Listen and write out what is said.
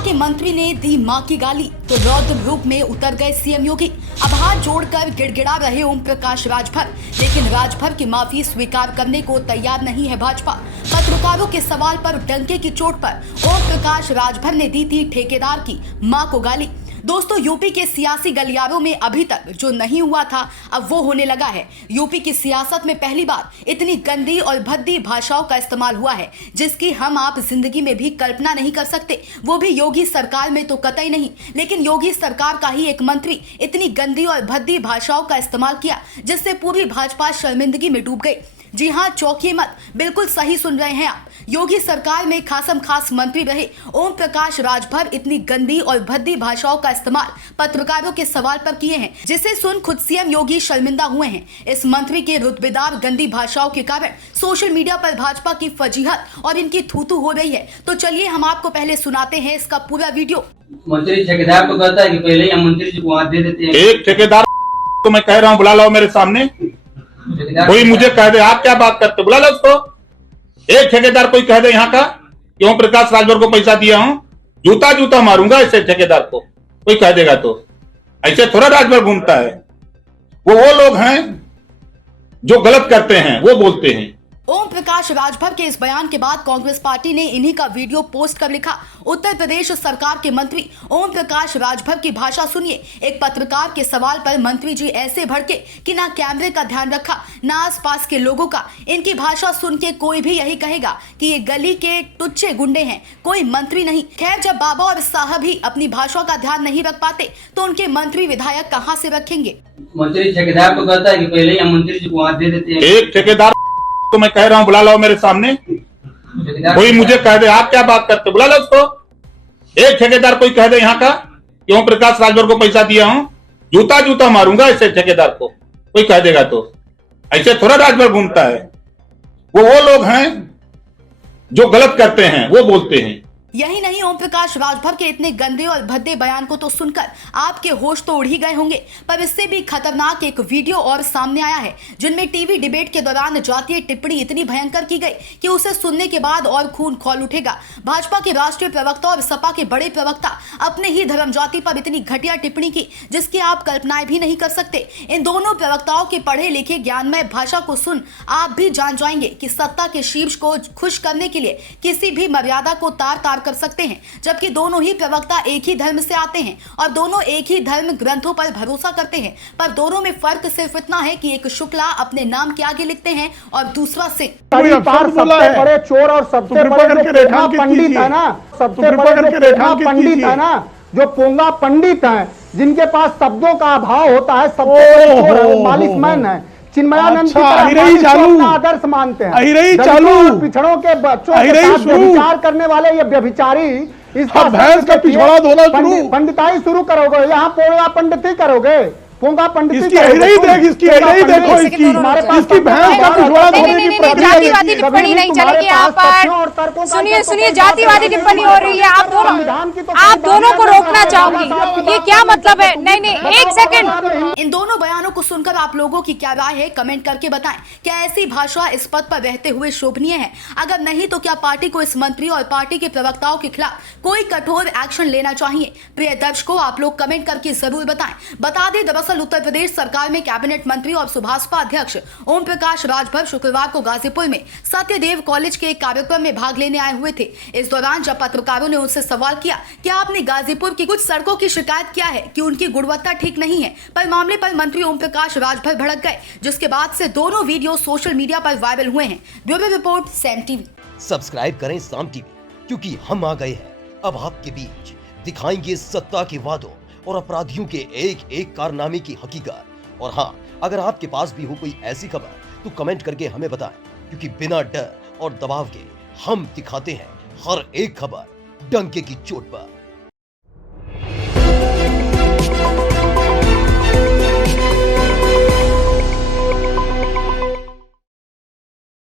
के मंत्री ने दी मां की गाली तो रौद्र रूप में उतर गए सीएम योगी। अब हाथ जोड़कर गिड़गिड़ा रहे ओम प्रकाश राजभर, लेकिन राजभर की माफी स्वीकार करने को तैयार नहीं है भाजपा। पत्रकारों के सवाल पर डंके की चोट पर ओम प्रकाश राजभर ने दी थी ठेकेदार की मां को गाली। दोस्तों, यूपी के सियासी गलियारों में अभी तक जो नहीं हुआ था अब वो होने लगा है। यूपी की सियासत में पहली बार इतनी गंदी और भद्दी भाषाओं का इस्तेमाल हुआ है जिसकी हम आप जिंदगी में भी कल्पना नहीं कर सकते, वो भी योगी सरकार में तो कतई नहीं। लेकिन योगी सरकार का ही एक मंत्री इतनी गंदी और भद्दी भाषाओं का इस्तेमाल किया जिससे पूरी भाजपा शर्मिंदगी में डूब गई। जी हाँ, चौंकिए मत, बिल्कुल सही सुन रहे हैं आप। योगी सरकार में खासम खास मंत्री रहे ओम प्रकाश राजभर इतनी गंदी और भद्दी भाषाओं का इस्तेमाल पत्रकारों के सवाल पर किए हैं जिसे सुन खुद सीएम योगी शर्मिंदा हुए हैं। इस मंत्री के रुतबेदार गंदी भाषाओं के कारण सोशल मीडिया पर भाजपा की फजीहत और इनकी थूथू हो रही है। तो चलिए हम आपको पहले सुनाते हैं इसका पूरा वीडियो। मंत्री ठेकेदार को कहता है कि पहले ही हम मंत्री जी को वहाँ दे देते हैं। एक ठेकेदार तो मैं कह रहा हूँ बुला लाओ मेरे सामने, कोई मुझे कह दे आप क्या बात करते, बुला लो उसको। एक ठेकेदार कोई कह दे यहाँ का कि ओम प्रकाश राजभर को पैसा दिया हूं, जूता जूता मारूंगा ऐसे ठेकेदार को, कोई कह देगा तो। ऐसे थोड़ा राजभर घूमता है। वो लोग हैं जो गलत करते हैं वो बोलते हैं। ओम प्रकाश राजभर के इस बयान के बाद कांग्रेस पार्टी ने इन्हीं का वीडियो पोस्ट कर लिखा, उत्तर प्रदेश सरकार के मंत्री ओम प्रकाश राजभर की भाषा सुनिए। एक पत्रकार के सवाल पर मंत्री जी ऐसे भड़के कि ना कैमरे का ध्यान रखा ना आसपास के लोगों का। इनकी भाषा सुन के कोई भी यही कहेगा कि ये गली के टुच्चे गुंडे हैं, कोई मंत्री नहीं। खैर, जब बाबा और साहब ही अपनी भाषा का ध्यान नहीं रख पाते तो उनके मंत्री विधायक कहाँ से रखेंगे। मंत्री ठेकेदार को कहता है कि पहले ही हम मंत्री जी को वहाँ दे देते हैं। एक ठेकेदार तो मैं कह रहा हूँ बुला लाओ मेरे सामने, कोई मुझे कह दे आप क्या बात करते, बुला लो उसको। एक ठेकेदार कोई कह दे यहाँ का कि ओम प्रकाश राजभर को पैसा दिया हूं, जूता जूता मारूंगा ऐसे ठेकेदार को, कोई कह देगा तो। ऐसे थोड़ा राजभर घूमता है। वो लोग हैं जो गलत करते हैं वो बोलते हैं। यही नहीं, ओम प्रकाश राजभर के इतने गंदे और भद्दे बयान को तो सुनकर आपके होश तो उड़ ही गए होंगे, पर इससे भी खतरनाक एक वीडियो और सामने आया है जिनमें टीवी डिबेट के दौरान जातीय टिप्पणी इतनी भयंकर की गई कि उसे सुनने के बाद और खून खौल उठेगा। भाजपा के राष्ट्रीय प्रवक्ता और सपा के बड़े प्रवक्ता अपने ही धर्म जाति पर इतनी घटिया टिप्पणी की जिसकी आप कल्पनाएं भी नहीं कर सकते। इन दोनों प्रवक्ताओं के पढ़े लिखे ज्ञानमय भाषा को सुन आप भी जान जाएंगे कि सत्ता के शीर्ष को खुश करने के लिए किसी भी मर्यादा को तार कर सकते हैं, जबकि दोनों ही प्रवक्ता एक ही धर्म से आते हैं और दोनों एक ही धर्म ग्रंथों पर भरोसा करते हैं। पर दोनों में फर्क सिर्फ इतना है कि एक शुक्ला अपने नाम के आगे लिखते हैं और दूसरा सिंह। सबसे बड़े चोर और सबसे बड़े पंडित है ना, सबसे बड़े पंडित है ना, जो पोंगा पंडित है जिनके पास शब्दों का अभाव होता है, सबसे मालिशमैन है। चिन्मयानंद की तरह आदर्श मानते हैं, पिछड़ों के बच्चों के साथ व्यभिचार करने वाले ये व्यभिचारी इसका भैंस का पिछड़ा धोना शुरू, पंडिताई शुरू करोगे, यहाँ पोंगा पंडित करोगे, पोंगा पंडित इसकी देखो इसकी भैंस का पिछड़ा धोने की जातिवादी टिप्पणी नहीं चलेगी यहाँ पर। सुनिए जातिवादी टिप्पणी हो रही है, आप दोनों को रोकना चाहूंगी, ये क्या मतलब है। नहीं, एक सेकंड। इन दोनों बयानों को सुनकर आप लोगों की क्या राय है कमेंट करके बताएं। क्या ऐसी भाषा इस पद पर रहते हुए शोभनीय है? अगर नहीं तो क्या पार्टी को इस मंत्री और पार्टी के प्रवक्ताओं के खिलाफ कोई कठोर एक्शन लेना चाहिए? प्रिय दर्शकों, आप लोग कमेंट करके जरूर बताएं। बता दें, दरअसल उत्तर प्रदेश सरकार में कैबिनेट मंत्री और सुभाषपा अध्यक्ष ओम प्रकाश राजभर शुक्रवार को गाजीपुर में सत्यदेव कॉलेज के एक कार्यक्रम में भाग लेने आए हुए थे। इस दौरान जब पत्रकारों ने उनसे सवाल किया कि आपने गाजीपुर की कुछ सड़कों की शिकायत किया है कि उनकी गुणवत्ता ठीक नहीं है, पर मामले पर मंत्री ओम प्रकाश राजभर भड़क गए, जिसके बाद से दोनों वीडियो सोशल मीडिया पर वायरल हुए हैं। Bureau report, Sam TV. Subscribe करें साम टीवी, क्योंकि हम आ गए हैं अब आपके बीच, दिखाएंगे सत्ता के वादों और अपराधियों के एक एक कारनामे की हकीकत। और हाँ, अगर आपके पास भी हो कोई ऐसी खबर तो कमेंट करके हमें बताएं, क्योंकि बिना डर और दबाव के हम दिखाते हैं हर एक खबर डंके की चोट पर।